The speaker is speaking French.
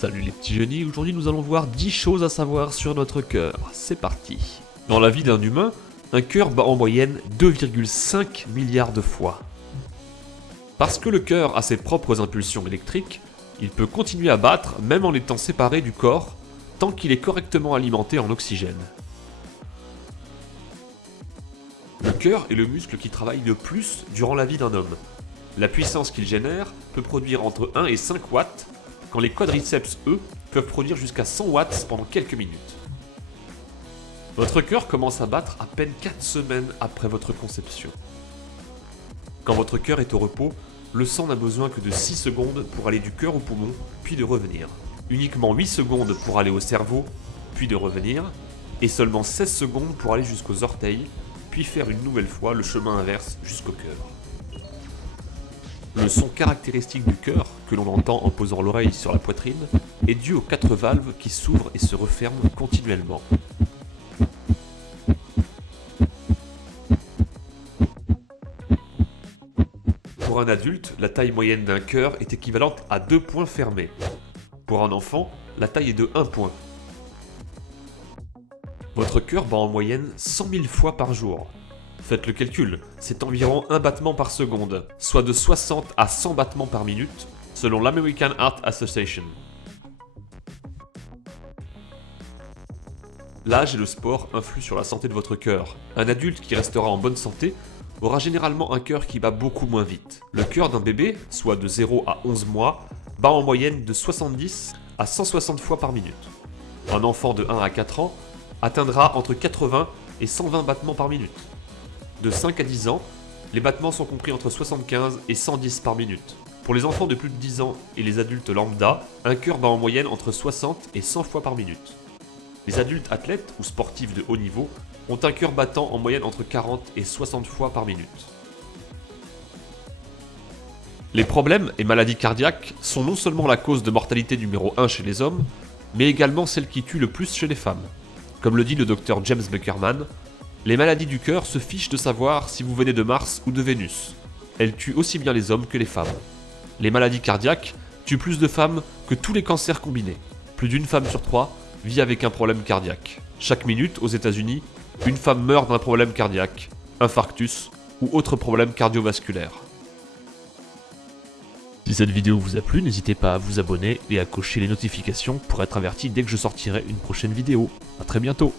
Salut les petits génies, aujourd'hui nous allons voir 10 choses à savoir sur notre cœur. C'est parti. Dans la vie d'un humain, un cœur bat en moyenne 2,5 milliards de fois. Parce que le cœur a ses propres impulsions électriques, il peut continuer à battre même en étant séparé du corps, tant qu'il est correctement alimenté en oxygène. Le cœur est le muscle qui travaille le plus durant la vie d'un homme. La puissance qu'il génère peut produire entre 1 et 5 watts, quand les quadriceps, eux, peuvent produire jusqu'à 100 watts pendant quelques minutes. Votre cœur commence à battre à peine 4 semaines après votre conception. Quand votre cœur est au repos, le sang n'a besoin que de 6 secondes pour aller du cœur au poumon, puis de revenir. Uniquement 8 secondes pour aller au cerveau, puis de revenir, et seulement 16 secondes pour aller jusqu'aux orteils, puis faire une nouvelle fois le chemin inverse jusqu'au cœur. Le son caractéristique du cœur, que l'on entend en posant l'oreille sur la poitrine, est dû aux 4 valves qui s'ouvrent et se referment continuellement. Pour un adulte, la taille moyenne d'un cœur est équivalente à 2 poings fermés. Pour un enfant, la taille est de 1 point. Votre cœur bat en moyenne 100 000 fois par jour. Faites le calcul, c'est environ 1 battement par seconde, soit de 60 à 100 battements par minute, selon l'American Heart Association. L'âge et le sport influent sur la santé de votre cœur. Un adulte qui restera en bonne santé aura généralement un cœur qui bat beaucoup moins vite. Le cœur d'un bébé, soit de 0 à 11 mois, bat en moyenne de 70 à 160 fois par minute. Un enfant de 1 à 4 ans atteindra entre 80 et 120 battements par minute. De 5 à 10 ans, les battements sont compris entre 75 et 110 par minute. Pour les enfants de plus de 10 ans et les adultes lambda, un cœur bat en moyenne entre 60 et 100 fois par minute. Les adultes athlètes ou sportifs de haut niveau ont un cœur battant en moyenne entre 40 et 60 fois par minute. Les problèmes et maladies cardiaques sont non seulement la cause de mortalité numéro 1 chez les hommes, mais également celle qui tue le plus chez les femmes. Comme le dit le docteur James Buckerman, les maladies du cœur se fichent de savoir si vous venez de Mars ou de Vénus. Elles tuent aussi bien les hommes que les femmes. Les maladies cardiaques tuent plus de femmes que tous les cancers combinés. Plus d'une femme sur 3 vit avec un problème cardiaque. Chaque minute, aux États-Unis, une femme meurt d'un problème cardiaque, infarctus ou autre problème cardiovasculaire. Si cette vidéo vous a plu, n'hésitez pas à vous abonner et à cocher les notifications pour être averti dès que je sortirai une prochaine vidéo. A très bientôt.